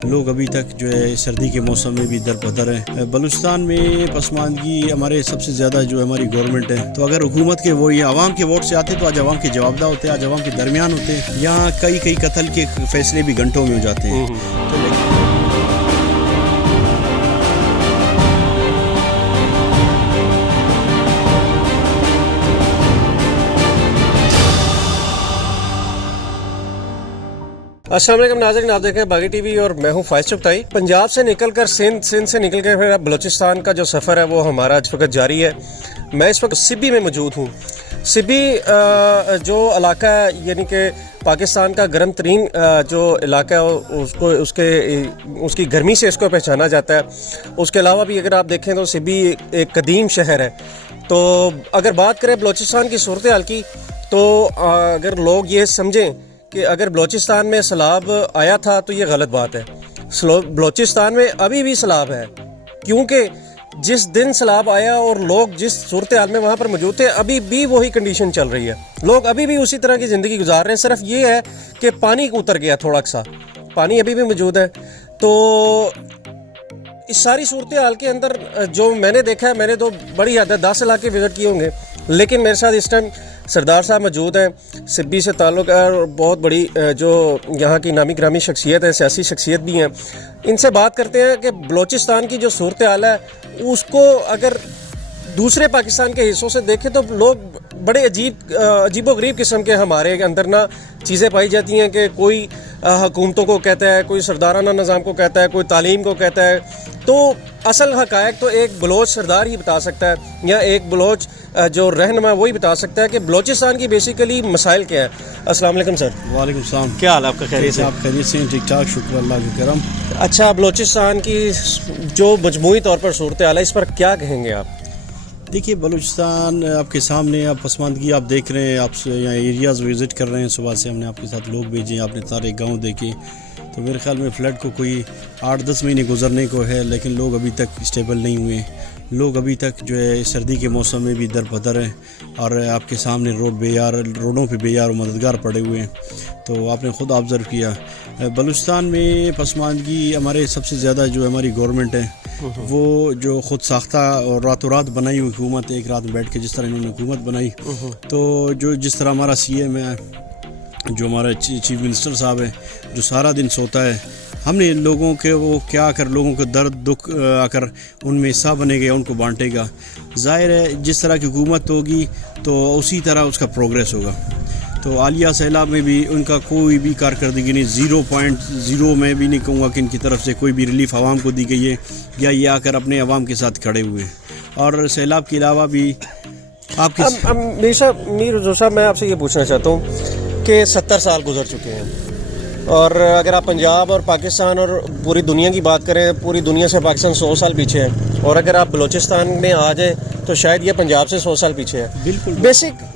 लोग अभी तक जो है सर्दी के मौसम में भी दरबदर है। बलूचिस्तान में पसमानदगी हमारे सबसे ज़्यादा जो हमारी गवर्नमेंट है, तो अगर हुकूमत के वो ये आवाम के वोट से आते तो आज आवाम के जवाबदा होते, आज आवाम के दरमियान होते। यहाँ कई कत्ल के फैसले भी घंटों में हो जाते हैं। अस्सलाम वालेकुम नाज़रीन, आप देख रहे हैं बागी टीवी और मैं हूं फाइज चुगताई। पंजाब से निकलकर सिंध से निकलकर फिर अब बलूचिस्तान का जो सफ़र है वो हमारा इस वक्त जारी है। मैं इस वक्त सिब्बी में मौजूद हूं। सिब्बी जो इलाका है, यानी कि पाकिस्तान का गर्म तरीन जो इलाका है, उसकी गर्मी से इसको पहचाना जाता है। उसके अलावा भी अगर आप देखें तो सिब्बी एक कदीम शहर है। तो अगर बात करें बलूचिस्तान की सूरत हाल की, तो अगर लोग ये समझें कि अगर बलूचिस्तान में सैलाब आया था तो ये गलत बात है। बलूचिस्तान में अभी भी सैलाब है, क्योंकि जिस दिन सैलाब आया और लोग जिस सूरत हाल में वहाँ पर मौजूद थे, अभी भी वही कंडीशन चल रही है। लोग अभी भी उसी तरह की ज़िंदगी गुजार रहे हैं। सिर्फ ये है कि पानी उतर गया, थोड़ा सा पानी अभी भी मौजूद है। तो इस सारी सूरत हाल के अंदर जो मैंने देखा है, मैंने तो बड़ी हद है 10 इलाके विजिट किए होंगे, लेकिन मेरे साथ इस टाइम सरदार साहब मौजूद हैं। सिब्बी से ताल्लुक़ है और बहुत बड़ी जो यहाँ की नामी ग्रामी शख्सियत है, सियासी शख्सियत भी हैं। इनसे बात करते हैं कि बलूचिस्तान की जो सूरत हाल है उसको अगर दूसरे पाकिस्तान के हिस्सों से देखें तो लोग बड़े अजीबो गरीब किस्म के हमारे अंदर ना चीज़ें पाई जाती हैं कि कोई हुकूमतों को कहता है, कोई सरदाराना निज़ाम को कहता है, कोई तालीम को कहता है। तो असल हक़ायक़ तो एक बलोच सरदार ही बता सकता है, या एक बलोच जो रहनुमा वही बता सकता है कि बलूचिस्तान की बेसिकली मसाइल क्या है। अस्सलाम वालेकुम सर। वालेकुम सलाम। क्या हाल है आपका? खैरियत से? आप खैरियत से? ठीक ठाक, शुक्र अल्लाह के करम। अच्छा, बलूचिस्तान की जो मजमूई तौर पर सूरत हाल है, इस पर क्या कहेंगे आप? देखिए, बलूचिस्तान आपके सामने, आप पसमानदगी आप देख रहे हैं, आप यहाँ एरियाज़ विज़िट कर रहे हैं। सुबह से हमने आपके साथ लोग भेजे, आपने सारे गांव देखे। तो मेरे ख्याल में फ्लड को कोई 8-10 महीने गुजरने को है, लेकिन लोग अभी तक स्टेबल नहीं हुए। लोग अभी तक जो है सर्दी के मौसम में भी दरबदर हैं और आपके सामने रोडों पे बेयार और मददगार पड़े हुए हैं। तो आपने ख़ुद ऑब्ज़र्व किया, बलूचिस्तान में पसमानदगी हमारे सबसे ज़्यादा जो हमारी गवर्नमेंट है, वो जो ख़ुद साख्ता और रातों रात बनाई हुई हुकूमत, एक रात में बैठ के जिस तरह इन्होंने हुकूमत बनाई, तो जो जिस तरह हमारा CM है, जो हमारा चीफ मिनिस्टर साहब है, जो सारा दिन सोता है, हमने लोगों के वो क्या कर लोगों को दर्द दुख आकर उनमें हिस्सा बनेगा, उनको बांटेगा। ज़ाहिर है जिस तरह की हुकूमत होगी तो उसी तरह उसका प्रोग्रेस होगा। तो आलिया सैलाब में भी उनका कोई भी कारकर्दगी नहीं, 0.0 में भी नहीं कहूँगा कि इनकी तरफ से कोई भी रिलीफ आवाम को दी गई है, या ये आकर अपने आवाम के साथ खड़े हुए। और सैलाब के अलावा भी आपके मीर जो साहब, मैं आपसे ये पूछना चाहता हूँ कि 70 साल गुजर चुके हैं, और अगर आप पंजाब और पाकिस्तान और पूरी दुनिया की बात करें, पूरी दुनिया से पाकिस्तान 100 साल पीछे है, और अगर आप बलूचिस्तान में आ जाए तो शायद ये पंजाब से 100 साल पीछे है। बिल्कुल। बेसिक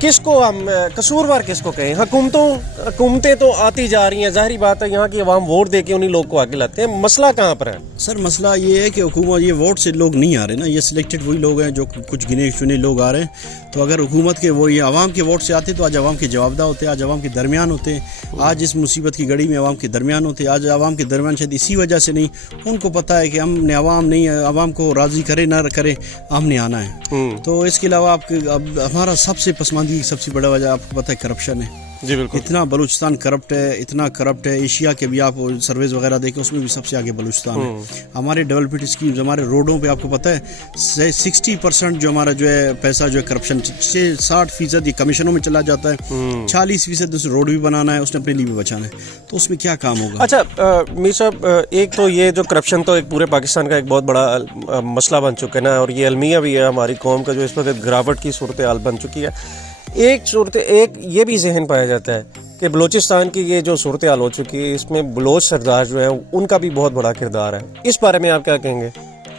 किसको हम कसूरवार किसको कहें? हुकूमतें तो आती जा रही हैं, ज़ाहिरी बात है यहाँ की आवाम वोट दे के उन्हीं लोग को आगे लाते हैं। मसला कहाँ पर है? सर, मसला ये है कि हुकूमत, ये वोट से लोग नहीं आ रहे ना, ये सिलेक्टेड वही लोग हैं, जो कुछ गिने चुने लोग आ रहे हैं। तो अगर हुकूमत के वो ये आवाम के वोट से आते तो आज आवाम के जवाबदा होते, आज आवाम के दरमियान होते, आज इस मुसीबत की घड़ी में आवाम के दरमियान होते। आज आवाम के दरमियान शायद इसी वजह से नहीं, उनको पता है कि हमने आवाम को राज़ी करे ना करे, हमने आना है। तो इसके अलावा अब हमारा सबसे पसमानदगी की सबसे बड़ा वजह आपको पता है करप्शन है। जी बिल्कुल। इतना बलूचिस्तान करप्ट है, इतना करप्ट है। एशिया के भी आप सर्वेज वगैरह देखें, उसमें भी सबसे आगे बलूचिस्तान है। हमारे डेवलपमेंट स्कीम्स, हमारे रोडों पे आपको पता है 60% जो हमारा जो है पैसा जो है करप्शन से 60% ये कमीशनों में चला जाता है। 40% उस रोड भी बनाना है, उसने अपने लिए भी बचाना है, तो उसमें क्या काम होगा? अच्छा मीर साहब, एक तो ये जो करप्शन तो एक पूरे पाकिस्तान का एक बहुत बड़ा मसला बन चुका है ना, और ये अलमिया भी है हमारी कौम का, जो इस वक्त गिरावट की सूरत हाल बन चुकी है। एक ये भी जहन पाया जाता है कि बलूचिस्तान की ये जो सूरत हाल हो चुकी है, इसमें बलोच सरदार जो है उनका भी बहुत बड़ा किरदार है। इस बारे में आप क्या कहेंगे?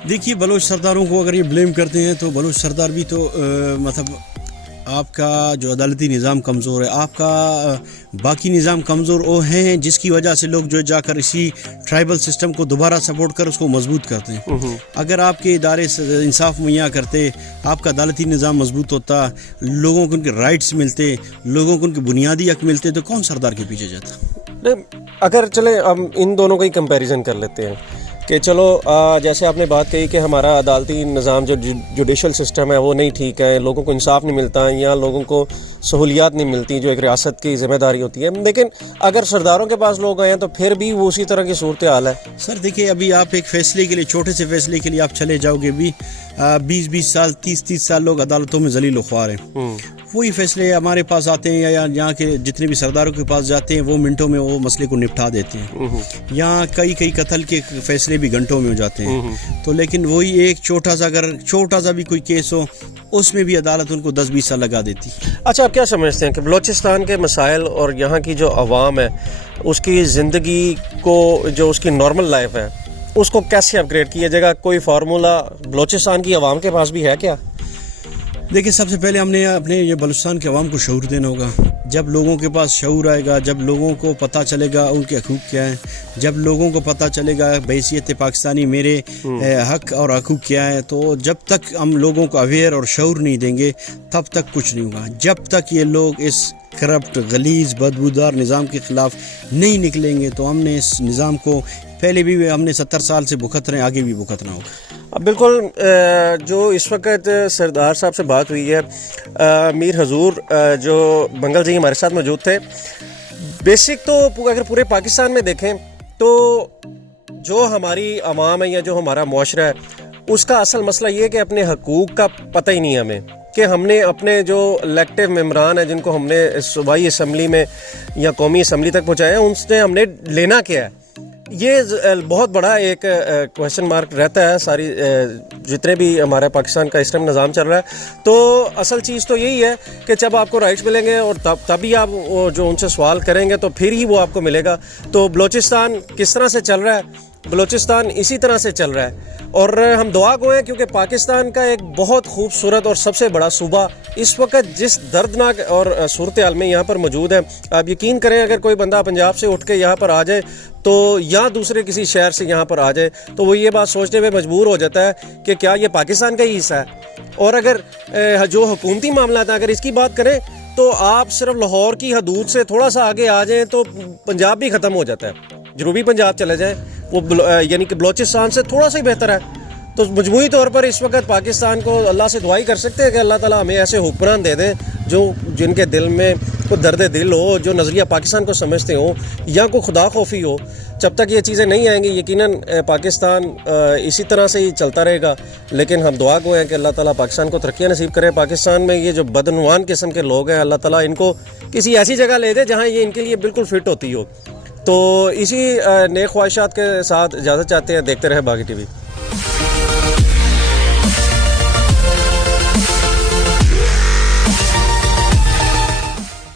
देखिए, बलोच सरदारों को अगर ये ब्लेम करते हैं तो बलोच सरदार भी तो मतलब آپ کا جو عدالتی نظام کمزور ہے, آپ کا باقی نظام کمزور وہ ہیں جس کی وجہ سے لوگ جو جا کر اسی ٹرائبل سسٹم کو دوبارہ سپورٹ کر اس کو مضبوط کرتے ہیں. اگر آپ کے ادارے انصاف مہیا کرتے, آپ کا عدالتی نظام مضبوط ہوتا, لوگوں کو ان کے رائٹس ملتے, لوگوں کو ان کے بنیادی حق ملتے, تو کون سردار کے پیچھے جاتا؟ اگر چلیں ہم ان دونوں کا ہی کمپیریزن کر لیتے ہیں کہ چلو جیسے آپ نے بات کہی کہ ہمارا عدالتی نظام جو جوڈیشل سسٹم ہے وہ نہیں ٹھیک ہے, لوگوں کو انصاف نہیں ملتا یا لوگوں کو سہولیات نہیں ملتی جو ایک ریاست کی ذمہ داری ہوتی ہے, لیکن اگر سرداروں کے پاس لوگ آئے ہیں تو پھر بھی وہ اسی طرح کی صورتحال ہے. سر دیکھیے, ابھی آپ ایک فیصلے کے لیے, چھوٹے سے فیصلے کے لیے آپ چلے جاؤ گے بھی 20 سال 30 سال لوگ عدالتوں میں ذلیل و خوار ہیں. وہی فیصلے ہمارے پاس آتے ہیں یا یہاں کے جتنے بھی سرداروں کے پاس جاتے ہیں وہ منٹوں میں وہ مسئلے کو نپٹا دیتے ہیں. یہاں کئی قتل کے فیصلے بھی گھنٹوں میں ہو جاتے ہیں. تو لیکن وہی ایک چھوٹا سا بھی کوئی کیس ہو, اس میں بھی عدالت ان کو 10-20 سال لگا دیتی. اچھا, آپ کیا سمجھتے ہیں کہ بلوچستان کے مسائل اور یہاں کی جو عوام ہے اس کی زندگی کو, جو اس کی نارمل لائف ہے, اس کو کیسے اپ گریڈ کیا جائے گا؟ کوئی فارمولا بلوچستان کی عوام کے پاس بھی ہے کیا؟ دیکھیں, سب سے پہلے ہم نے اپنے یہ بلوچستان کے عوام کو شعور دینا ہوگا. جب لوگوں کے پاس شعور آئے گا, جب لوگوں کو پتہ چلے گا ان کے حقوق کیا ہیں, جب لوگوں کو پتہ چلے گا بحیثیت پاکستانی میرے حق اور حقوق کیا ہے, تو جب تک ہم لوگوں کو اویئر اور شعور نہیں دیں گے تب تک کچھ نہیں ہوگا. جب تک یہ لوگ اس کرپٹ, غلیظ, بدبودار نظام کے خلاف نہیں نکلیں گے تو ہم نے اس نظام کو پہلے بھی ہم نے 70 سال سے بھگت رہے ہیں, آگے بھی بھگتنا ہوگا. بالکل. جو اس وقت سردار صاحب سے بات ہوئی ہے, میر حضور جو بنگل جی ہمارے ساتھ موجود تھے. بیسک تو اگر پورے پاکستان میں دیکھیں تو جو ہماری عوام ہے یا جو ہمارا معاشرہ ہے اس کا اصل مسئلہ یہ ہے کہ اپنے حقوق کا پتہ ہی نہیں ہمیں, کہ ہم نے اپنے جو الیکٹیو ممبران ہیں جن کو ہم نے صوبائی اسمبلی میں یا قومی اسمبلی تک پہنچایا ان سے ہم نے لینا کیا ہے. یہ بہت بڑا ایک کویشچن مارک رہتا ہے ساری جتنے بھی ہمارے پاکستان کا اس ٹائم نظام چل رہا ہے. تو اصل چیز تو یہی ہے کہ جب آپ کو رائٹس ملیں گے اور تبھی آپ جو ان سے سوال کریں گے تو پھر ہی وہ آپ کو ملے گا. تو بلوچستان کس طرح سے چل رہا ہے؟ بلوچستان اسی طرح سے چل رہا ہے, اور ہم دعا گو ہیں کیونکہ پاکستان کا ایک بہت خوبصورت اور سب سے بڑا صوبہ اس وقت جس دردناک اور صورتحال میں یہاں پر موجود ہے. آپ یقین کریں اگر کوئی بندہ پنجاب سے اٹھ کے یہاں پر آ جائے تو یا دوسرے کسی شہر سے یہاں پر آ جائے تو وہ یہ بات سوچنے میں مجبور ہو جاتا ہے کہ کیا یہ پاکستان کا ہی حصہ ہے. اور اگر جو حکومتی معاملات ہیں اگر اس کی بات کریں تو آپ صرف لاہور کی حدود سے تھوڑا سا آگے آ جائیں تو پنجاب بھی ختم ہو جاتا ہے. جنوبی پنجاب چلے جائیں وہ یعنی کہ بلوچستان سے تھوڑا سا ہی بہتر ہے. تو مجموعی طور پر اس وقت پاکستان کو اللہ سے دعائی کر سکتے ہیں کہ اللہ تعالیٰ ہمیں ایسے حکمران دے دیں جن کے دل میں کوئی درد دل ہو, جو نظریہ پاکستان کو سمجھتے ہوں, یا کوئی خدا خوفی ہو. جب تک یہ چیزیں نہیں آئیں گی یقیناً پاکستان اسی طرح سے ہی چلتا رہے گا. لیکن ہم دعا گو ہیں کہ اللہ تعالیٰ پاکستان کو ترقیاں نصیب کرے. پاکستان میں یہ جو بدعنوان قسم کے لوگ ہیں اللہ تعالیٰ ان کو کسی ایسی جگہ لے دے جہاں یہ ان کے لیے بالکل فٹ ہوتی ہو. تو اسی نیک خواہشات کے ساتھ اجازت چاہتے ہیں. دیکھتے رہے باغی ٹی وی.